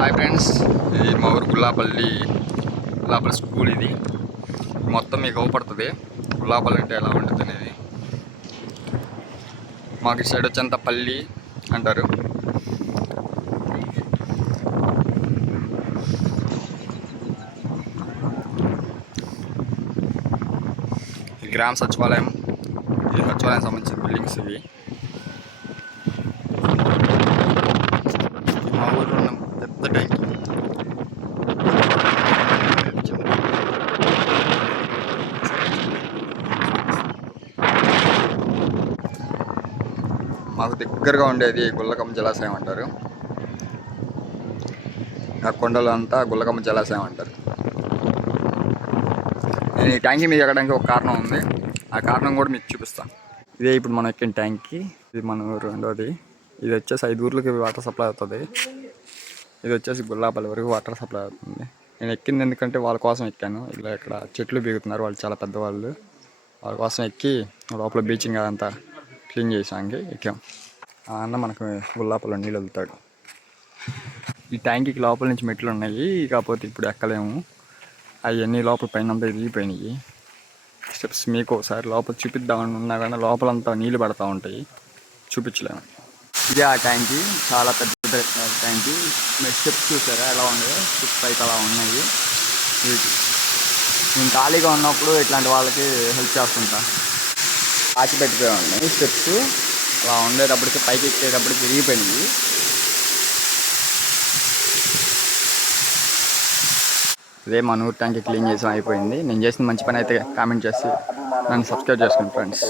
Hi friends, ఇది మా ఊరు గుల్లాపల్లి స్కూల్. ఇది మొత్తం మీకు అవపడుతుంది గుల్లాపల్లి అంటే ఎలా ఉంటుంది అనేది. మాకు సైడ్ వచ్చేంత పల్లి అంటారు. ఈ గ్రామ సచివాలయం, ఈ సచివాలయం సంబంధించిన బిల్డింగ్స్ ఇవి. మా ఊరిలో ఉన్న పెద్ద ట్యాంక్. మాకు దగ్గరగా ఉండేది గుల్లకమ్మ జలాశయం అంటారు. ఆ కొండలు అంతా గుల్లకమ్మ జలాశయం అంటారు. నేను ఈ ట్యాంకీ మీద ఎక్కడానికి ఒక కారణం ఉంది. ఆ కారణం కూడా మీకు చూపిస్తాను. ఇదే ఇప్పుడు మనం ఎక్కిన ట్యాంకీ. ఇది మన ఊరు రెండోది. ఇది వచ్చేసి 5 ఊర్లకి వాటర్ సప్లై అవుతుంది. ఇది వచ్చేసి గుల్లాపల్లి వరకు వాటర్ సప్లై అవుతుంది. నేను ఎక్కింది ఎందుకంటే వాళ్ళ కోసం ఎక్కాను. ఇలా ఇక్కడ చెట్లు బీగుతున్నారు, వాళ్ళు చాలా పెద్దవాళ్ళు. వాళ్ళ కోసం ఎక్కి లోపల బీచింగ్ అదంతా క్లీన్ చేసానికి ఎక్కాం. ఆ అన్న మనకు గుల్లాపల్లి నీళ్ళు వెళ్తాడు. ఈ ట్యాంకీకి లోపల నుంచి మెట్లు ఉన్నాయి, కాకపోతే ఇప్పుడు ఎక్కలేము. అవన్నీ లోపల పైన అంతా ఎదిగిపోయినాయి. స్టెప్స్ మీకు ఒకసారి లోపల చూపిద్దామని ఉన్నా కానీ లోపలంతా నీళ్ళు పడతా ఉంటాయి, చూపించలేము. ఇదే ఆ ట్యాంకీ, చాలా పెద్ద ట్యాంకీ. మీరు స్టెప్స్ చూసారా ఎలా ఉన్నాయో? స్టెప్స్ పైకి అలా ఉన్నాయి. నేను ఖాళీగా ఉన్నప్పుడు ఇట్లాంటి వాళ్ళకి హెల్ప్ చేస్తుంటా. ఆచి పెట్టిపోయి ఉన్నాయి స్టెప్స్. అలా ఉండేటప్పటికి పైకి ఎక్కేటప్పటికి విరిగిపోయినాయి. ఇదే మన ఊరు ట్యాంక్ క్లీన్ చేసాం, అయిపోయింది. నేను చేసిన మంచి పని అయితే కామెంట్ చేసి నన్ను సబ్స్క్రైబ్ చేసుకోండి ఫ్రెండ్స్.